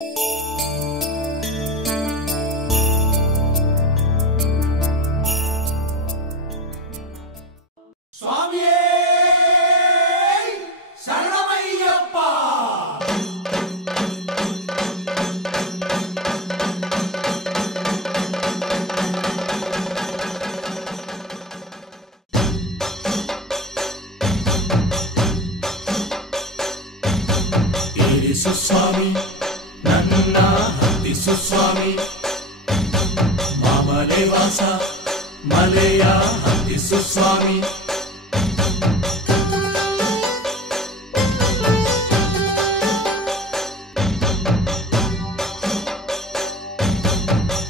ಸ್ವಾಮಿ ನನ್ನ ಹತ್ತಿಸು ಸ್ವಾಮಿ ಮಾಮಲೆ ವಾಸ ಮಲೆಯ ಹತ್ತಿಸು ಸ್ವಾಮಿ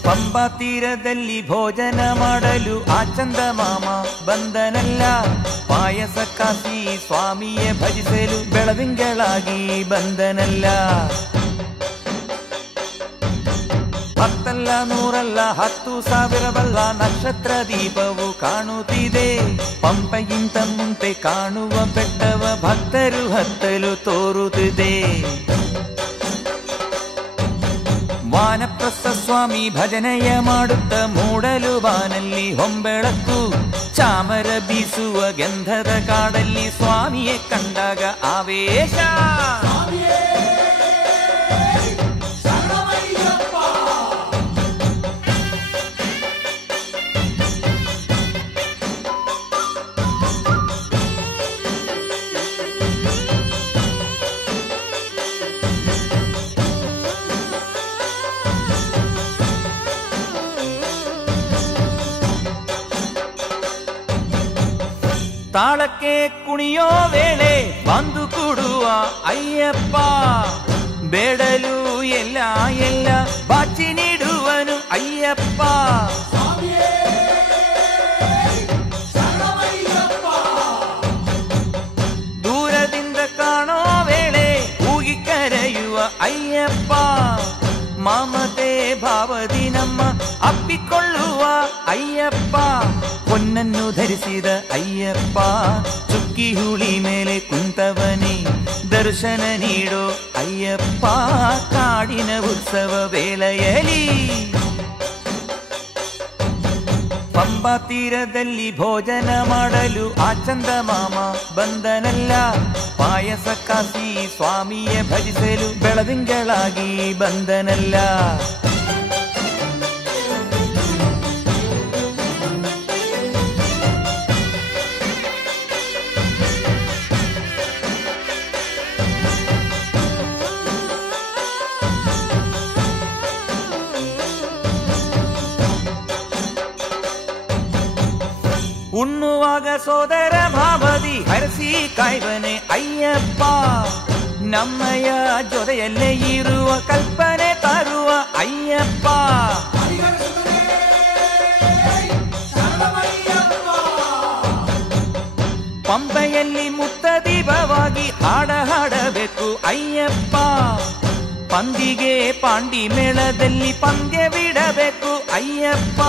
ಪಂಬಾ ತೀರದಲ್ಲಿ ಭೋಜನ ಮಾಡಲು ಆ ಚಂದ ಮಾಮ ಬಂದನಲ್ಲ. ಪಾಯಸ ಕಾಸಿ ಸ್ವಾಮಿಯ ಭಜಿಸಲು ಬೆಳದಿಂಗಳಾಗಿ ಬಂದನಲ್ಲ. ಹತ್ತಲ್ಲ ನೂರಲ್ಲ 10,000 ನಕ್ಷತ್ರ ದೀಪವು ಕಾಣುತ್ತಿದೆ. ಪಂಪೆಗಿಂತ ಮುಂತೆ ಕಾಣುವ ಬೆಟ್ಟವ ಭಕ್ತರು ಹತ್ತಲು ತೋರುತ್ತಿದೆ. ವಾನಪ್ರಸ್ಥ ಸ್ವಾಮಿ ಭಜನೆಯ ಮಾಡುತ್ತ ಮೂಡಲು ಬಾನಲ್ಲಿ ಹೊಂಬೆಳಕು. ಚಾಮರ ಬೀಸುವ ಗಂಧದ ಕಾಡಲ್ಲಿ ಸ್ವಾಮಿಯೇ ಕಂಡಾಗ ಆವೇಶ. ತಾಳಕ್ಕೆ ಕುಣಿಯೋ ವೇಳೆ ಬಂದು ಕೊಡುವ ಅಯ್ಯಪ್ಪ. ಬೇಡಲು ಎಲ್ಲ ಎಲ್ಲ ಬಾಚಿ ನೀಡುವನು ಅಯ್ಯಪ್ಪ. ದೂರದಿಂದ ಕಾಣೋ ವೇಳೆ ಕೂಗಿ ಕರೆಯುವ ಅಯ್ಯಪ್ಪ. ಮಮತೆ ಭಾವದಿ ನಮ್ಮ ಅಪ್ಪಿಕೊಳ್ಳುವ ಅಯ್ಯಪ್ಪ. ಹೊನ್ನನ್ನು ಧರಿಸಿದ ಅಯ್ಯಪ್ಪ ಚುಕ್ಕಿ ಹುಳಿ ಮೇಲೆ ಕುಂತವನೇ ದರ್ಶನ ನೀಡೋ ಅಯ್ಯಪ್ಪ. ಕಾಡಿನ ಉತ್ಸವ ವೇಳೆಯಲ್ಲಿ ಪಂಬಾ ತೀರದಲ್ಲಿ ಭೋಜನ ಮಾಡಲು ಆ ಚಂದ ಮಾಮ ಬಂದನಲ್ಲ. ಪಾಯಸ ಕಾಸಿ ಸ್ವಾಮಿಯ ಭಜಿಸಲು ಬೆಳದಿಂಗಳಾಗಿ ಬಂದನಲ್ಲ. ಉಣ್ಣುವಾಗ ಸೋದರ ಭಾವದಿ ಹರಸಿ ಕಾಯ್ವನೆ ಅಯ್ಯಪ್ಪ. ನಮ್ಮಯ ಜೊತೆಯಲ್ಲೇ ಇರುವ ಕಲ್ಪನೆ ತರುವ ಅಯ್ಯಪ್ಪ. ಪಂಪೆಯಲ್ಲಿ ಮುತ್ತ ದೀಪವಾಗಿ ಹಾಡಬೇಕು ಅಯ್ಯಪ್ಪ. ಪಂದಿಗೆ ಪಾಂಡಿ ಮೇಳದಲ್ಲಿ ಪಂದ್ಯ ಬಿಡಬೇಕು ಅಯ್ಯಪ್ಪ.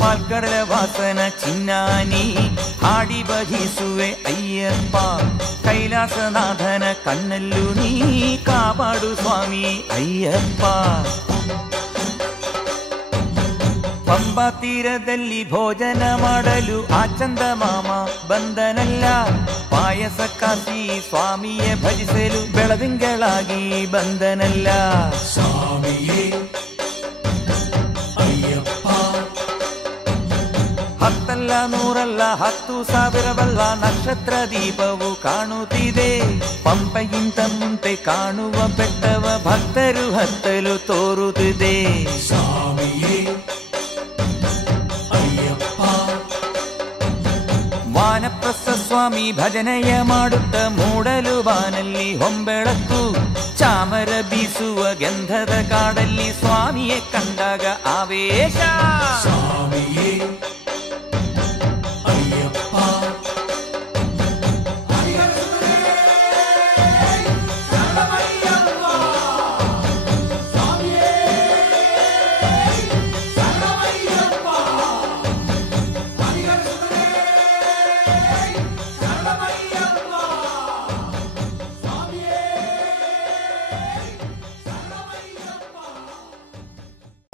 ಪಾಲ್ಕಡಲ ವಾಸನ ಚಿನ್ನಾನಿ ಹಾಡಿ ಭಜಿಸುವೆ ಅಯ್ಯಪ್ಪ. ಕೈಲಾಸನಾಥನ ಕಣ್ಣಲ್ಲೂ ನೀ ಕಾಪಾಡು ಸ್ವಾಮಿ ಅಯ್ಯಪ್ಪ. ಪಂಬಾ ತೀರದಲ್ಲಿ ಭೋಜನ ಮಾಡಲು ಆ ಚಂದ ಮಾಮ ಬಂದನಲ್ಲ. ಪಾಯಸ ಕಾಸಿ ಸ್ವಾಮಿಯ ಭಜಿಸಲು ಬೆಳದಿಂಗಳಾಗಿ ಬಂದನಲ್ಲ. ಸ್ವಾಮಿಯೇ ಅಯ್ಯಪ್ಪ. ಹತ್ತಲ್ಲ ನೂರಲ್ಲ 10,000 ನಕ್ಷತ್ರ ದೀಪವು ಕಾಣುತ್ತಿದೆ. ಪಂಪೆಗಿಂತ ಮುಂತೆ ಕಾಣುವ ಬೆಟ್ಟವ ಭಕ್ತರು ಹತ್ತಲು ತೋರುತ್ತಿದೆ. ಸ್ವಾಮಿಯೇ ಅಯ್ಯಪ್ಪ. ವಾನಪ್ರಸ್ಥ ಸ್ವಾಮಿ ಭಜನೆಯ ಮಾಡುತ್ತ ಮೂಡಲು ಬಾನಲ್ಲಿ ಹೊಂಬೆಳಕು. ಚಾಮರ ಬೀಸುವ ಗಂಧದ ಕಾಡಲ್ಲಿ ಸ್ವಾಮಿಯೇ ಕಂಡಾಗ ಆವೇಶ. ಸ್ವಾಮಿಯೇ